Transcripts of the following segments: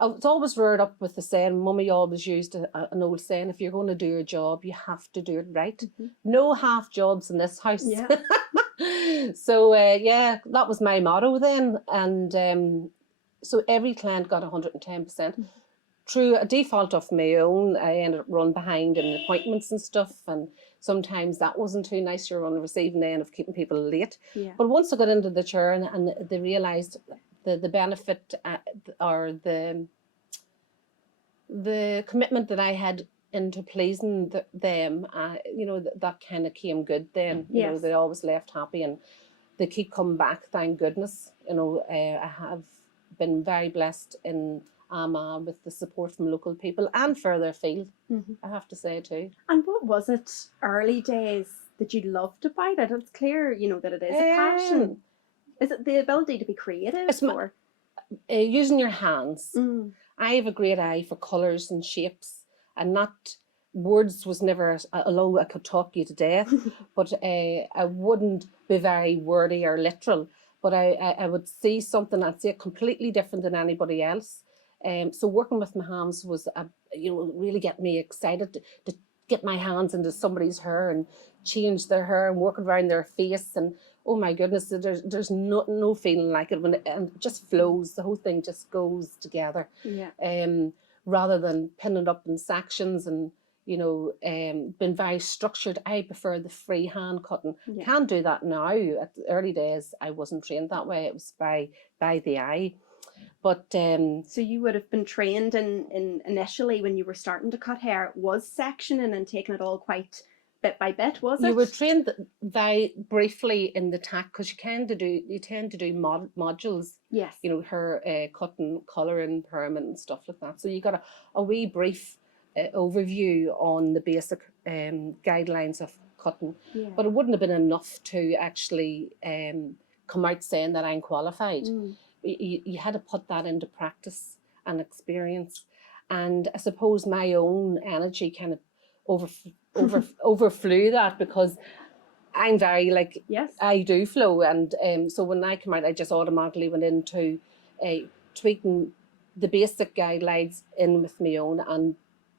I was always reared up with the saying, Mummy always used an old saying, if you're going to do your job, you have to do it right. No half jobs in this house. Yeah. So, yeah, that was my motto then. And so every client got 110%. Through a default of my own, I ended up running behind in appointments and stuff, and sometimes that wasn't too nice. You're on the receiving end of keeping people late. Yeah. But once I got into the chair and they realised the benefit or the commitment that I had into pleasing them, you know, that kind of came good then. You know, they always left happy and they keep coming back, thank goodness. You know, I have been very blessed in Armagh with the support from local people and further afield, I have to say too. And what was it early days that you loved about it? It's clear, you know, that it is a passion. Is it the ability to be creative? Using your hands. I have a great eye for colours and shapes, and not words was never, although I could talk you to death, but I wouldn't be very wordy or literal, but I would see something, I'd see it completely different than anybody else. So working with my hands was, you know, really get me excited to get my hands into somebody's hair and change their hair and work around their face. And oh my goodness, there's no feeling like it when it just flows. The whole thing just goes together. Rather than pinning it up in sections and, you know, been very structured. I prefer the free hand cutting. Can't do that now. At the early days, I wasn't trained that way. It was by the eye. But so you would have been trained in initially when you were starting to cut hair, was sectioning and taking it all quite bit by bit, was it? You were trained very briefly in the tack because you tend to do modules. Yes. You know, hair cutting, colouring, permanent and stuff like that. So you got a wee brief overview on the basic guidelines of cutting, but it wouldn't have been enough to actually come out saying that I'm qualified. You had to put that into practice and experience, and I suppose my own energy kind of overflew that because I'm very like I do flow, and so when I come out, I just automatically went into tweaking the basic guidelines in with my own and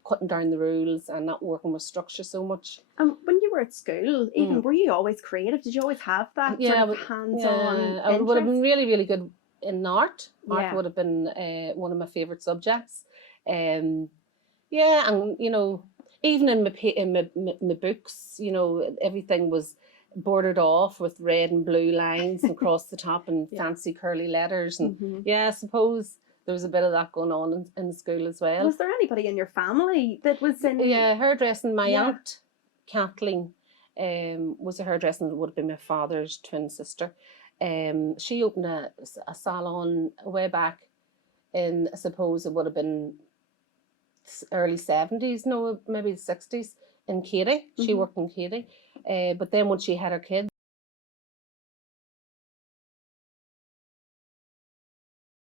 cutting down the rules and not working with structure so much. When you were at school, even were you always creative? Did you always have that sort of hands-on? I would have been really good in art. Art would have been one of my favourite subjects. And you know, even in my books, you know, everything was bordered off with red and blue lines across the top and fancy curly letters. And I suppose there was a bit of that going on in school as well. Was there anybody in your family that was in? Yeah, hairdressing. My aunt Kathleen was a hairdresser. That would have been my father's twin sister. She opened a salon way back in, I suppose it would have been early 70s, no, maybe the 60s in Katy. She worked in Katy. But then when she had her kids,